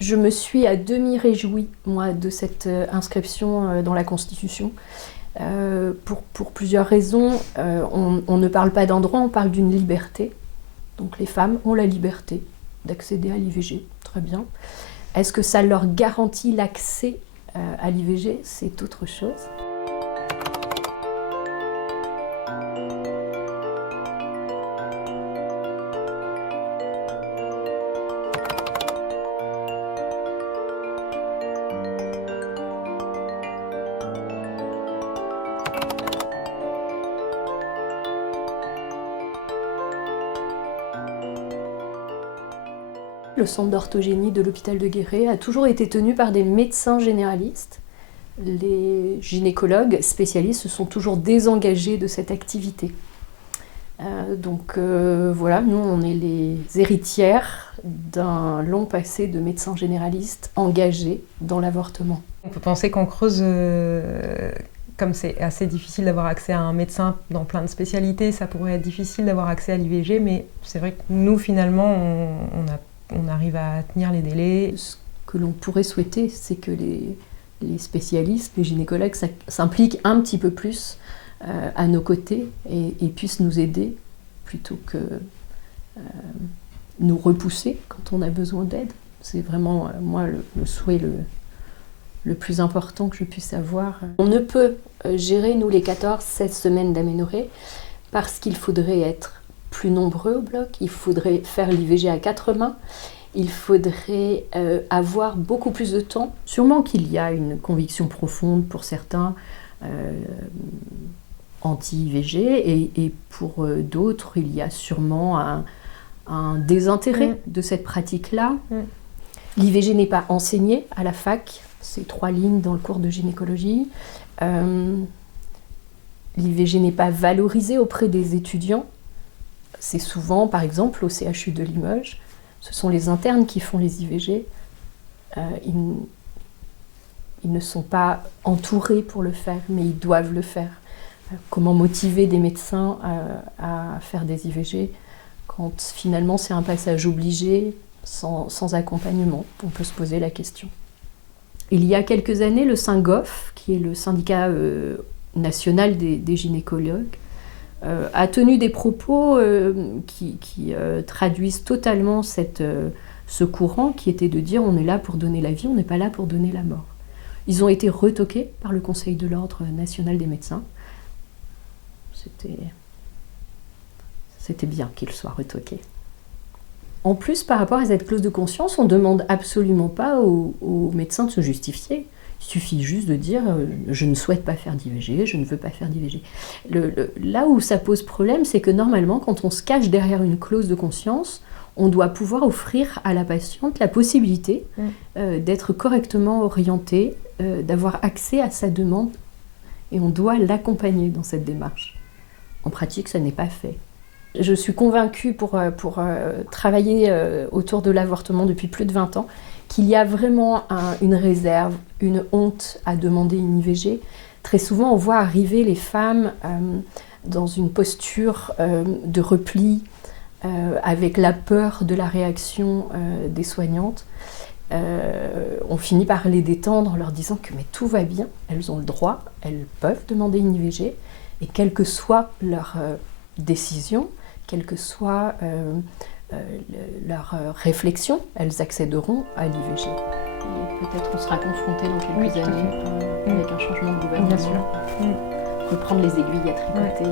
Je me suis à demi réjouie, moi, de cette inscription dans la Constitution, pour plusieurs raisons. On ne parle pas d'un droit, on parle d'une liberté. Donc les femmes ont la liberté d'accéder à l'IVG, très bien. Est-ce que ça leur garantit l'accès à l'IVG? C'est autre chose. Le centre d'orthogénie de l'hôpital de Guéret a toujours été tenu par des médecins généralistes. Les gynécologues spécialistes se sont toujours désengagés de cette activité. Voilà, nous on est les héritières d'un long passé de médecins généralistes engagés dans l'avortement. On peut penser qu'en Creuse, comme c'est assez difficile d'avoir accès à un médecin dans plein de spécialités, ça pourrait être difficile d'avoir accès à l'IVG, mais c'est vrai que nous finalement on arrive à tenir les délais. Ce que l'on pourrait souhaiter, c'est que les spécialistes, les gynécologues s'impliquent un petit peu plus à nos côtés et puissent nous aider plutôt que nous repousser quand on a besoin d'aide. C'est vraiment, moi, le souhait le plus important que je puisse avoir. On ne peut gérer, nous, les 14-16 semaines d'aménorrhée parce qu'il faudrait être plus nombreux au bloc, il faudrait faire l'IVG à 4 mains, il faudrait avoir beaucoup plus de temps. Sûrement qu'il y a une conviction profonde pour certains anti-IVG et pour d'autres, il y a sûrement un désintérêt de cette pratique-là. L'IVG n'est pas enseigné à la fac, c'est 3 lignes dans le cours de gynécologie. L'IVG n'est pas valorisé auprès des étudiants. C'est souvent, par exemple, au CHU de Limoges, ce sont les internes qui font les IVG. Ils ne sont pas entourés pour le faire, mais ils doivent le faire. Comment motiver des médecins à faire des IVG quand finalement c'est un passage obligé, sans accompagnement? On peut se poser la question. Il y a quelques années, le SYNGOF, qui est le syndicat national des gynécologues, a tenu des propos qui traduisent totalement ce courant qui était de dire on est là pour donner la vie, on n'est pas là pour donner la mort. Ils ont été retoqués par le Conseil de l'Ordre national des médecins. C'était bien qu'ils soient retoqués. En plus, par rapport à cette clause de conscience, on ne demande absolument pas aux médecins de se justifier. Il suffit juste de dire « je ne souhaite pas faire d'IVG, je ne veux pas faire d'IVG ». Là où ça pose problème, c'est que normalement, quand on se cache derrière une clause de conscience, on doit pouvoir offrir à la patiente la possibilité d'être correctement orientée, d'avoir accès à sa demande, et on doit l'accompagner dans cette démarche. En pratique, ça n'est pas fait. Je suis convaincue pour travailler autour de l'avortement depuis plus de 20 ans qu'il y a vraiment une réserve, une honte à demander une IVG. Très souvent, on voit arriver les femmes dans une posture de repli, avec la peur de la réaction des soignantes. On finit par les détendre en leur disant que mais tout va bien, elles ont le droit, elles peuvent demander une IVG, et quelle que soit leur décision, quelle que soit leur réflexion, elles accéderont à l'IVG. Et peut-être on sera confronté dans quelques années avec un changement de gouvernement. Bien sûr. Reprendre les aiguilles à tricoter.